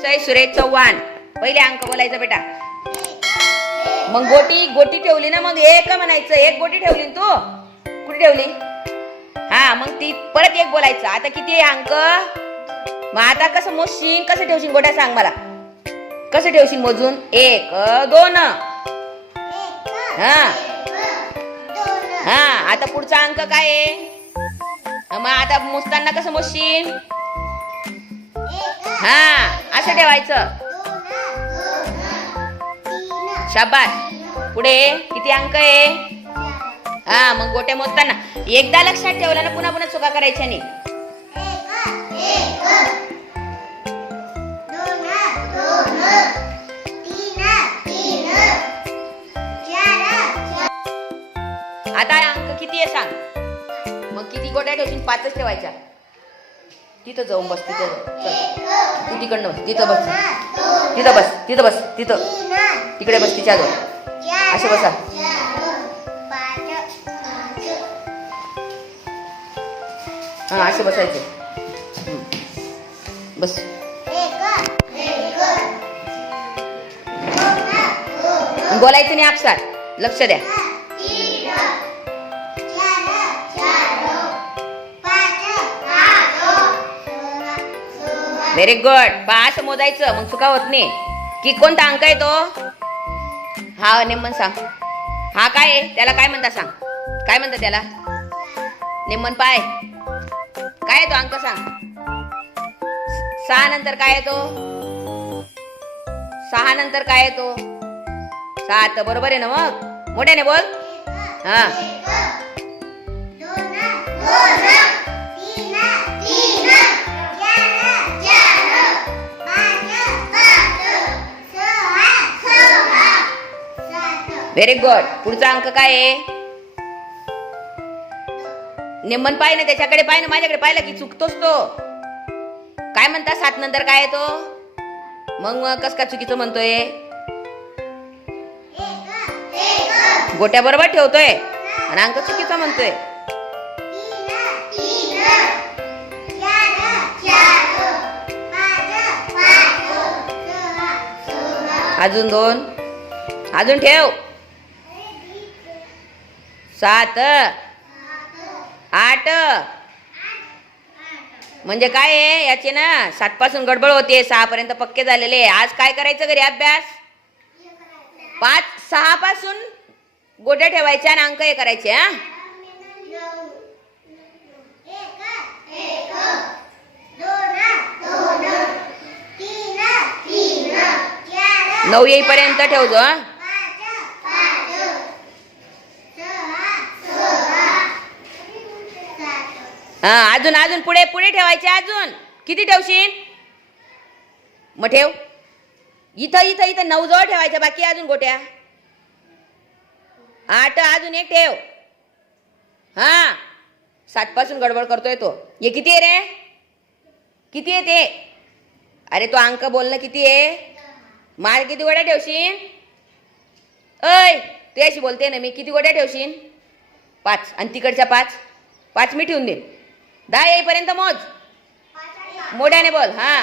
बोलतोय सुरेश चव्हाण. पहिले अंक बोलायचा बेटा. मग गोटी गोटी ठेवली ना मग एक म्हणायचं. एक गोटी ठेवली तू? कुठे ठेवली? हा मग ती परत एक बोलायचं. आता किती अंक? मग आता कसं मोजशील? कसं ठेवशील गोट्या सांग मला. कसं ठेवशील मोजून? एक दोन. हा. हा आता पुढचा अंक काय आहे? मग आता मोजताना कसं मोजशील? हा असं ठेवायचं. शाबास. पुढे किती अंक आहे? हा मग गोट्या मोजताना. एकदा लक्षात ठेवलं ना पुन्हा पुन्हा चुका करायच्या नाही. आता अंक किती आहे सांग. मग किती गोट्या ठेवशील? पाचच ठेवायच्या. तिथं जाऊन बस तिथं चल तू तिकडनं बस तिथं बस. तिथं बस तिथं बस तिथं. तिकडे बस तिच्याजवळ असे बसा. हा असे बसायचे. बस. बोलायचं नाही आपसात. लक्ष द्या. व्हेरी गुड बा असं मोजायचं. मग चुका होत नाही. की कोणता अंक आहे तो? हा नेमन सांग. हा काय आहे? त्याला काय म्हणता सांग? काय म्हणतात त्याला? नेमन पाय. काय तो अंक सांग? सहा नंतर काय येतो तो? सहा नंतर काय येतो तो? सात. बरोबर आहे ना मग? मोठ्याने बोल. हा. व्हेरी गुड पुढचा अंक काय आहे? निम्मन पाय ना त्याच्याकडे पाय ना माझ्याकडे. पाहिलं की चुकतोच तो. काय म्हणता? सात नंतर काय आहे तो? मग मग कस का चुकीचं म्हणतोय? गोट्या बरोबर ठेवतोय. आणि अंक चुकीचा म्हणतोय. अजून दोन. अजून ठेव. सात. आठ. म्हणजे काय आहे याचे ना सात पासून गडबड होते. सहा पर्यंत पक्के झालेले आज काय करायचं घरी अभ्यास? पाच सहा पासून गोट्या ठेवायच्या आणि अंक हे करायचे हा? नऊ येईपर्यंत ठेवतो हा अजून अजून पुढे पुढे ठेवायचे अजून. किती ठेवशील? मग ठेव. इथं इथं इथं नऊ जवळ ठेवायच्या बाकी अजून गोट्या. आठ अजून एक ठेव. हा. सात पासून गडबड करतोय तो. हे किती आहे रे? किती आहे ते? अरे तो अंक बोलणं किती आहे? माल किती गोट्या ठेवशील? अय तुझ्याशी बोलते ना मी. किती गोट्या ठेवशील? पाच. आणि तिकडच्या पाच. पाच मी ठेवून देईन. दहा येईपर्यंत मोज. मोठ्याने बोल हा.